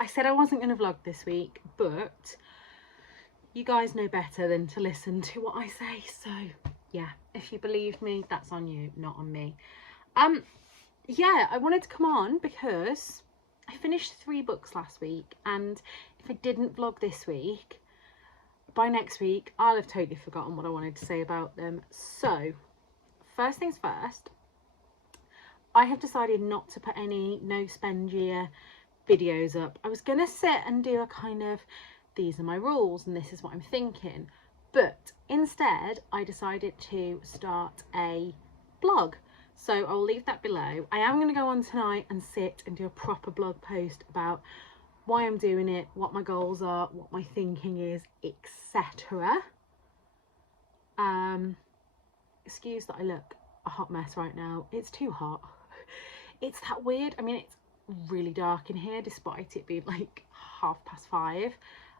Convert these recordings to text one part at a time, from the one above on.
I said I wasn't going to vlog this week, but you guys know better than to listen to what I say. So yeah, if you believe me, that's on you, not on me. Yeah, I wanted to come on because I finished 3 books last week, and if I didn't vlog this week, by next week I'll have totally forgotten what I wanted to say about them. So first things first, I have decided not to put any no spend year videos up. I was gonna sit and do a kind of, these are my rules and this is what I'm thinking, but instead I decided to start a blog. So I'll leave that below. I am going to go on tonight and sit and do a proper blog post about why I'm doing it, what my goals are, what my thinking is, etc. Excuse that I look a hot mess right now. It's too hot. It's that weird. I mean, it's really dark in here despite it being like 5:30.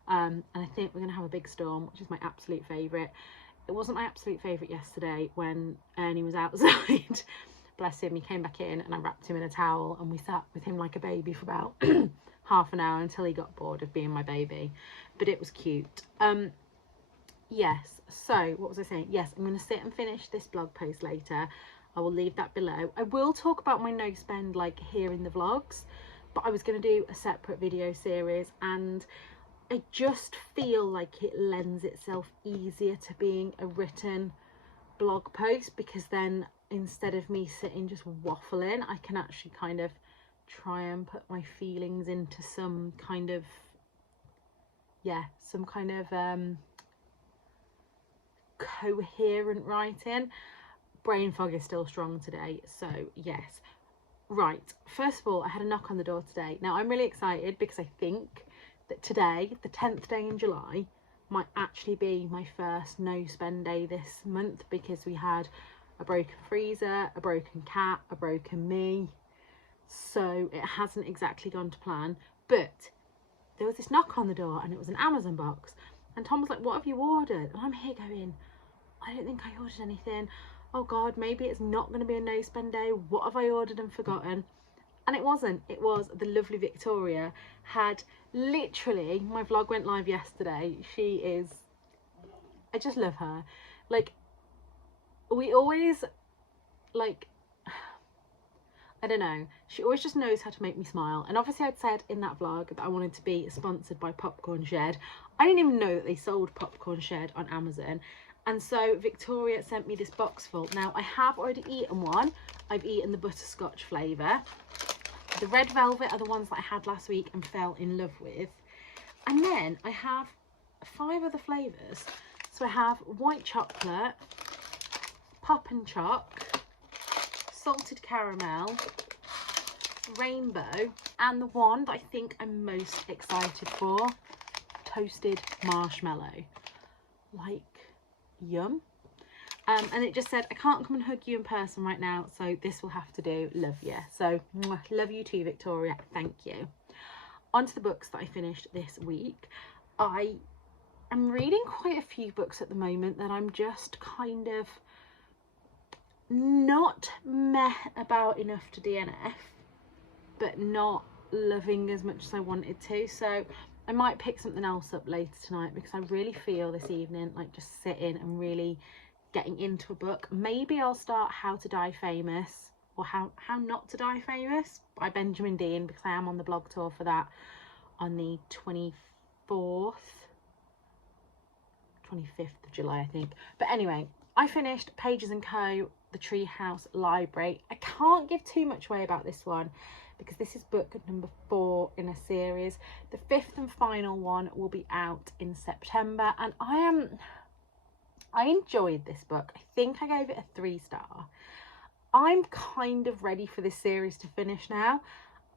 And I think we're going to have a big storm, which is my absolute favourite. It wasn't my absolute favourite yesterday when Ernie was outside. Bless him, he came back in and I wrapped him in a towel and we sat with him like a baby for about half an hour until he got bored of being my baby. But it was cute. Yes, so what was I saying? Yes, I'm going to sit and finish this blog post later. I will leave that below. I will talk about my no spend like here in the vlogs, but I was going to do a separate video series, and I just feel like it lends itself easier to being a written blog post, because then instead of me sitting just waffling, I can actually kind of try and put my feelings into some kind of, yeah, some kind of coherent writing. Brain fog is still strong today, so yes. Right, first of all, I had a knock on the door today. Now I'm really excited because I think that today, the 10th day in July, might actually be my first no spend day this month, because we had a broken freezer, a broken cat, a broken me, so it hasn't exactly gone to plan. But there was this knock on the door and it was an Amazon box, and Tom was like, what have you ordered? And I'm here going, I don't think I ordered anything. Oh god, maybe it's not going to be a no spend day. What have I ordered and forgotten? And it wasn't. It was the lovely Victoria had literally, my vlog went live yesterday. She is, I just love her. Like, we always, like, I don't know, she always just knows how to make me smile. And obviously I'd said in that vlog that I wanted to be sponsored by Popcorn Shed. I didn't even know that they sold Popcorn Shed on Amazon. And so Victoria sent me this box full. Now I have already eaten one. I've eaten the butterscotch flavour. The red velvet are the ones that I had last week and fell in love with. And then I have 5 other flavours. So I have white chocolate, pop and choc, salted caramel, rainbow, and the one that I think I'm most excited for, toasted marshmallow. Like, yum. And it just said, I can't come and hug you in person right now, so this will have to do. Love you. So love you too, Victoria. Thank you. On to the books that I finished this week. I am reading quite a few books at the moment that I'm just kind of not meh about enough to DNF, but not loving as much as I wanted to. So I might pick something else up later tonight, because I really feel this evening like just sitting and really getting into a book. Maybe I'll start How to Die Famous, or How Not to Die Famous by Benjamin Dean, because I am on the blog tour for that on the 25th of July, I think. But anyway, I finished Pages & Co, The Treehouse Library. I can't give too much away about this one because this is book number 4 in a series. The 5th and final one will be out in September, and I enjoyed this book. I think I gave it a 3-star. I'm kind of ready for this series to finish now.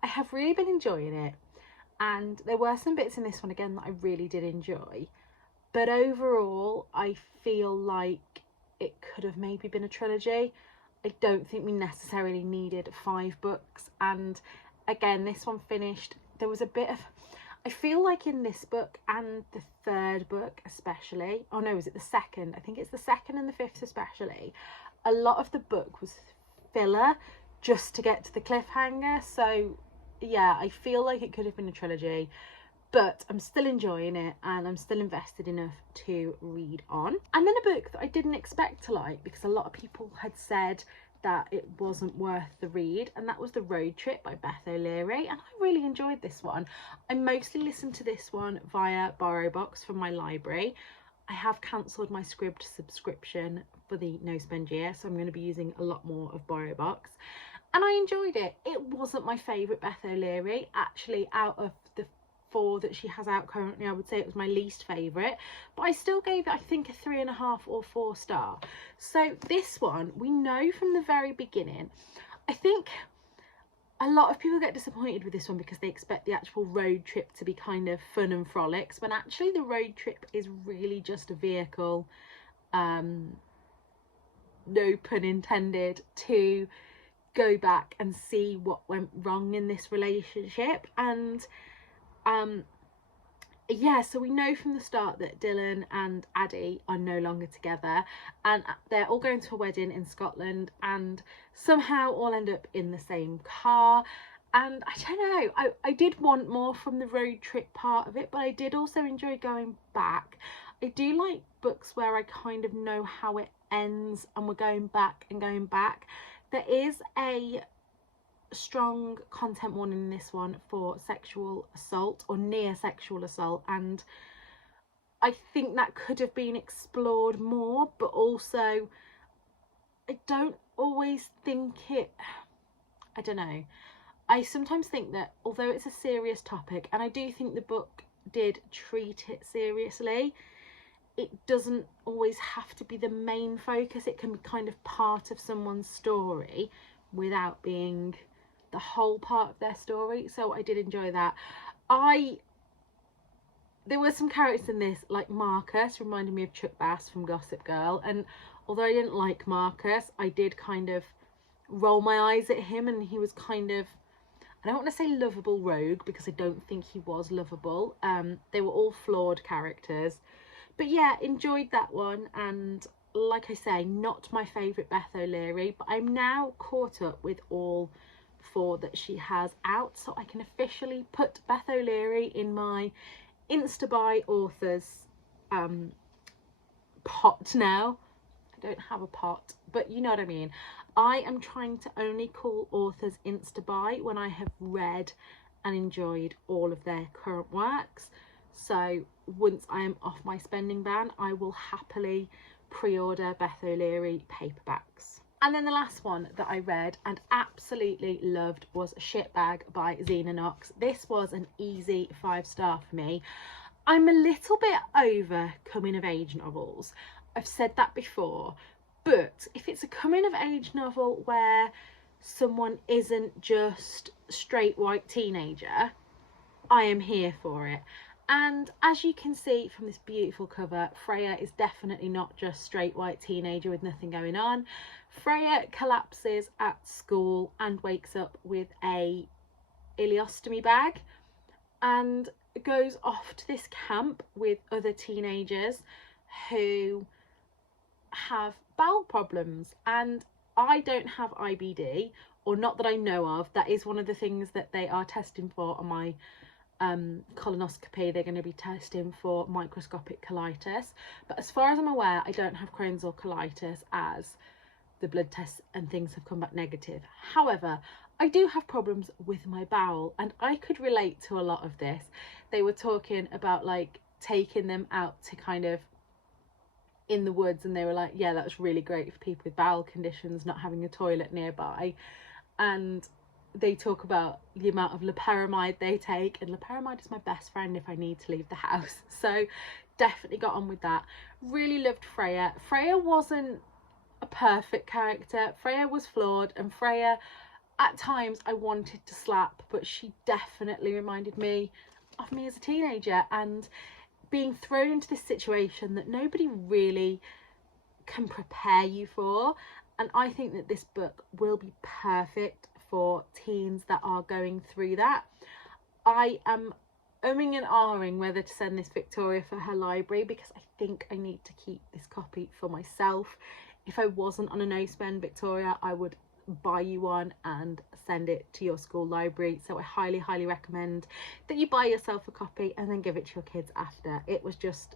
I have really been enjoying it, and there were some bits in this one again that I really did enjoy, but overall I feel like it could have maybe been a trilogy. I don't think we necessarily needed 5 books. And again, this one finished, there was a bit of, I feel like in this book and the 3rd book especially, oh no, is it the 2nd? I think it's the 2nd and the 5th especially. A lot of the book was filler just to get to the cliffhanger. So yeah, I feel like it could have been a trilogy, but I'm still enjoying it and I'm still invested enough to read on. And then a book that I didn't expect to like, because a lot of people had said that it wasn't worth the read, and that was The Road Trip by Beth O'Leary, and I really enjoyed this one. I mostly listened to this one via BorrowBox from my library. I have cancelled my Scribd subscription for the no spend year, so I'm going to be using a lot more of BorrowBox, and I enjoyed it. It wasn't my favourite Beth O'Leary, actually. Out of the 4 that she has out currently, I would say it was my least favourite, but I still gave it, I think, a 3.5 or 4 star. So this one, we know from the very beginning, I think a lot of people get disappointed with this one because they expect the actual road trip to be kind of fun and frolics, when actually the road trip is really just a vehicle, no pun intended, to go back and see what went wrong in this relationship. And yeah, so we know from the start that Dylan and Addie are no longer together, and they're all going to a wedding in Scotland, and somehow all end up in the same car. And I don't know, I did want more from the road trip part of it, but I did also enjoy going back. I do like books where I kind of know how it ends and we're going back and going back. There is a strong content warning in this one for sexual assault or near sexual assault, and I think that could have been explored more, but also I don't always think it, I don't know, I sometimes think that although it's a serious topic, and I do think the book did treat it seriously, it doesn't always have to be the main focus. It can be kind of part of someone's story without being the whole part of their story. So I did enjoy that. There were some characters in this, like Marcus, reminded me of Chuck Bass from Gossip Girl, and although I didn't like Marcus, I did kind of roll my eyes at him, and he was kind of, I don't want to say lovable rogue, because I don't think he was lovable. They were all flawed characters, but yeah, enjoyed that one. And like I say, not my favourite Beth O'Leary, but I'm now caught up with all 4 that she has out, so I can officially put Beth O'Leary in my Instabuy authors pot now. I don't have a pot, but you know what I mean. I am trying to only call authors Instabuy when I have read and enjoyed all of their current works. So once I am off my spending ban, I will happily pre-order Beth O'Leary paperbacks. And then the last one that I read and absolutely loved was Shitbag by Zena Knox. This was an easy 5-star for me. I'm a little bit over coming of age novels. I've said that before, but if it's a coming of age novel where someone isn't just straight white teenager, I am here for it. And as you can see from this beautiful cover, Freya is definitely not just straight white teenager with nothing going on. Freya collapses at school and wakes up with a ileostomy bag and goes off to this camp with other teenagers who have bowel problems. And I don't have IBD, or not that I know of. That is one of the things that they are testing for on my colonoscopy. They're going to be testing for microscopic colitis, but as far as I'm aware, I don't have Crohn's or colitis, as the blood tests and things have come back negative. However, I do have problems with my bowel, and I could relate to a lot of this. They were talking about like taking them out to kind of in the woods, and they were like, yeah, that's really great for people with bowel conditions not having a toilet nearby. And they talk about the amount of loperamide they take, and loperamide is my best friend if I need to leave the house. So definitely got on with that. Really loved Freya. Freya wasn't a perfect character. Freya was flawed, and Freya, at times I wanted to slap, but she definitely reminded me of me as a teenager, and being thrown into this situation that nobody really can prepare you for. And I think that this book will be perfect for teens that are going through that. I am umming and ahhing whether to send this Victoria for her library, because I think I need to keep this copy for myself. If I wasn't on a no spend Victoria, I would buy you one and send it to your school library. So I highly recommend that you buy yourself a copy and then give it to your kids after. It was just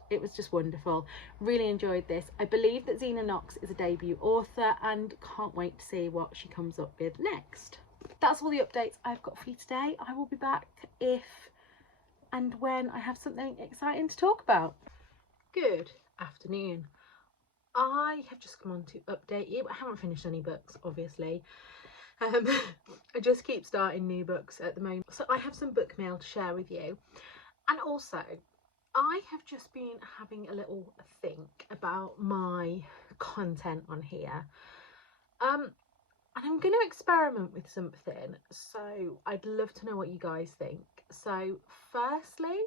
wonderful. Really enjoyed this. I believe that Zena Knox is a debut author and can't wait to see what she comes up with next. That's all the updates I've got for you today. I will be back if and when I have something exciting to talk about. Good afternoon. I have just come on to update you. I haven't finished any books, obviously. I just keep starting new books at the moment. So I have some book mail to share with you. And also, I have just been having a little think about my content on here. And I'm going to experiment with something. So I'd love to know what you guys think. So firstly,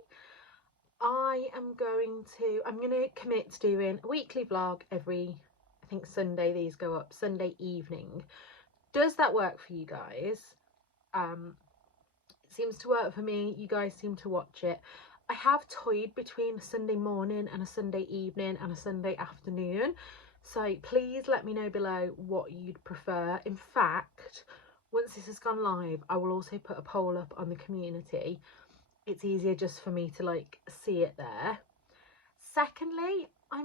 I'm going to commit to doing a weekly vlog every, I think Sunday these go up, Sunday evening. Does that work for you guys? It seems to work for me. You guys seem to watch it. I have toyed between a Sunday morning and a Sunday evening and a Sunday afternoon. So please let me know below what you'd prefer. In fact, once this has gone live, I will also put a poll up on the community. It's easier just for me to like see it there. Secondly, I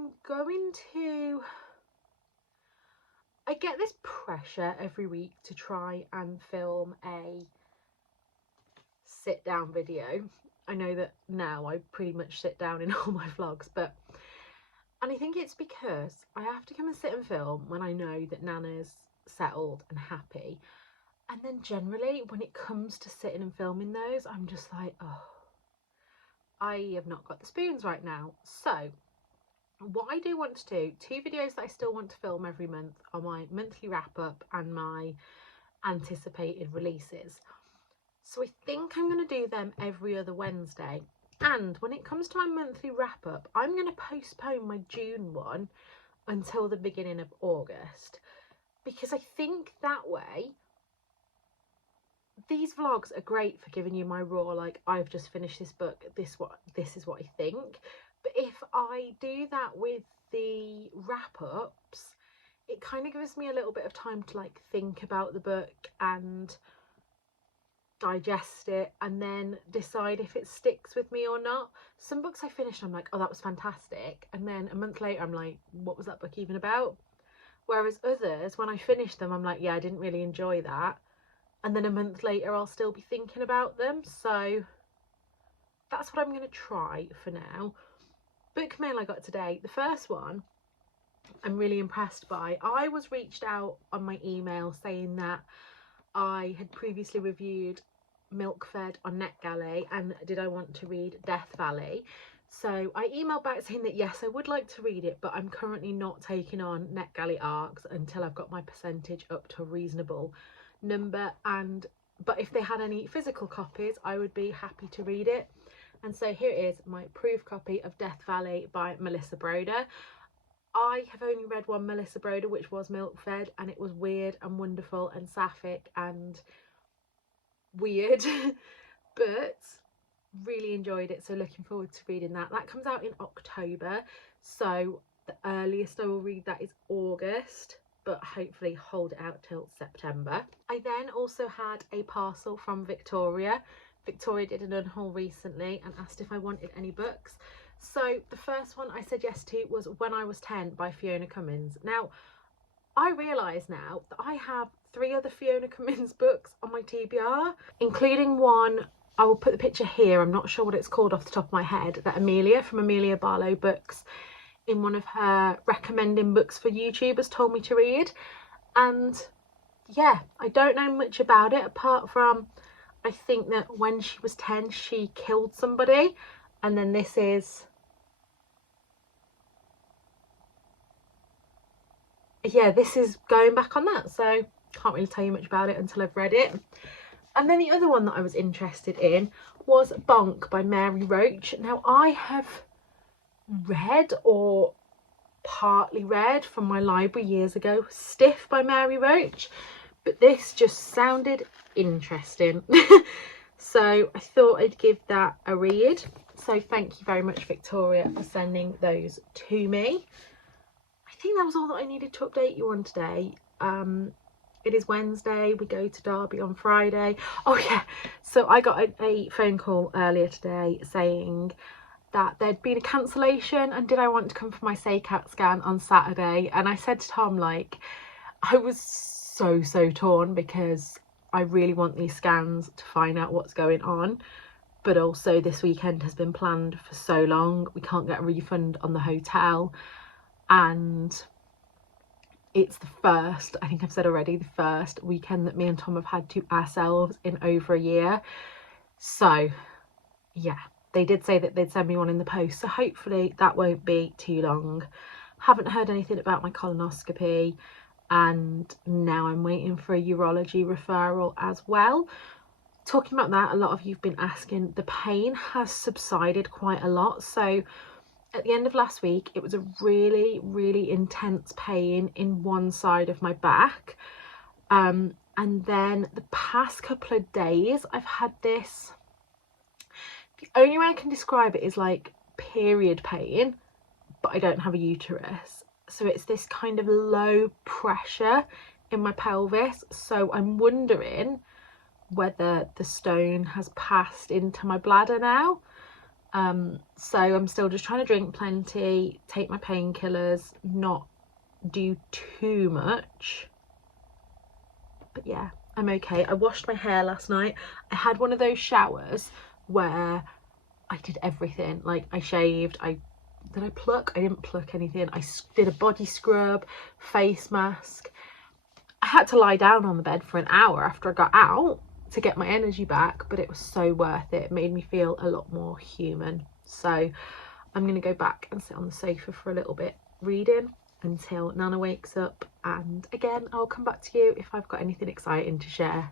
get this pressure every week to try and film a sit down video. I know that now I pretty much sit down in all my vlogs, and I think it's because I have to come and sit and film when I know that Nana's settled and happy. And then generally when it comes to sitting and filming those, I'm just like, oh, I have not got the spoons right now. So what I do want to do, 2 videos that I still want to film every month are my monthly wrap up and my anticipated releases. So I think I'm going to do them every other Wednesday. And when it comes to my monthly wrap up, I'm going to postpone my June one until the beginning of August, because I think that way these vlogs are great for giving you my raw, like, I've just finished this book, this is what I think. But if I do that with the wrap-ups, it kind of gives me a little bit of time to like think about the book and digest it and then decide if it sticks with me or not. Some books I finished, I'm like, oh, that was fantastic, and then a month later I'm like, what was that book even about? Whereas others, when I finish them, I'm like, yeah, I didn't really enjoy that, and then a month later I'll still be thinking about them. So that's what I'm going to try for now. Book mail I got today, the first one I'm really impressed by. I was reached out on my email saying that I had previously reviewed Milk Fed on NetGalley and did I want to read Death Valley. So I emailed back saying that yes, I would like to read it, but I'm currently not taking on NetGalley ARCs until I've got my percentage up to a reasonable number, but if they had any physical copies I would be happy to read it. And so here is my proof copy of Death Valley by Melissa Broder. I have only read one Melissa Broder, which was Milk Fed, and it was weird and wonderful and sapphic and weird but really enjoyed it, so looking forward to reading that. That comes out in October, so the earliest I will read that is August, but hopefully hold it out till September. I then also had a parcel from Victoria. Victoria did an unhaul recently and asked if I wanted any books. So the first one I said yes to was When I Was 10 by Fiona Cummins. Now, I realise now that I have 3 other Fiona Cummins books on my TBR, including one, I will put the picture here, I'm not sure what it's called off the top of my head, that Amelia from Amelia Barlow Books, in one of her recommending books for YouTubers, told me to read. And yeah, I don't know much about it apart from I think that when she was 10 she killed somebody, and then this is, yeah, this is going back on that, so can't really tell you much about it until I've read it. And then the other one that I was interested in was Bonk by Mary Roach. Now, I have read or partly read from my library years ago Stiff by Mary Roach, but this just sounded interesting. So I thought I'd give that a read. So thank you very much, Victoria, for sending those to me. I think that was all that I needed to update you on today. It is Wednesday. We go to Derby on Friday. Oh yeah, so I got a phone call earlier today saying that there'd been a cancellation and did I want to come for my SACAT scan on Saturday. And I said to Tom, like, I was so torn because I really want these scans to find out what's going on, but also this weekend has been planned for so long, we can't get a refund on the hotel, and it's the first, I think I've said already, the first weekend that me and Tom have had to ourselves in over a year. So yeah, they did say that they'd send me one in the post, so hopefully that won't be too long. Haven't heard anything about my colonoscopy, and now I'm waiting for a urology referral as well. Talking about that, a lot of you've been asking, the pain has subsided quite a lot. So at the end of last week, it was a really intense pain in one side of my back, and then the past couple of days I've had this, the only way I can describe it is like period pain, but I don't have a uterus, so it's this kind of low pressure in my pelvis. So I'm wondering whether the stone has passed into my bladder now. So I'm still just trying to drink plenty, take my painkillers, not do too much, but yeah, I'm okay. I washed my hair last night. I had one of those showers where I did everything. Like, I shaved, did I pluck? I didn't pluck anything. I did a body scrub, face mask. I had to lie down on the bed for an hour after I got out to get my energy back, but it was so worth it. It made me feel a lot more human. So I'm going to go back and sit on the sofa for a little bit reading until Nana wakes up, and again I'll come back to you if I've got anything exciting to share.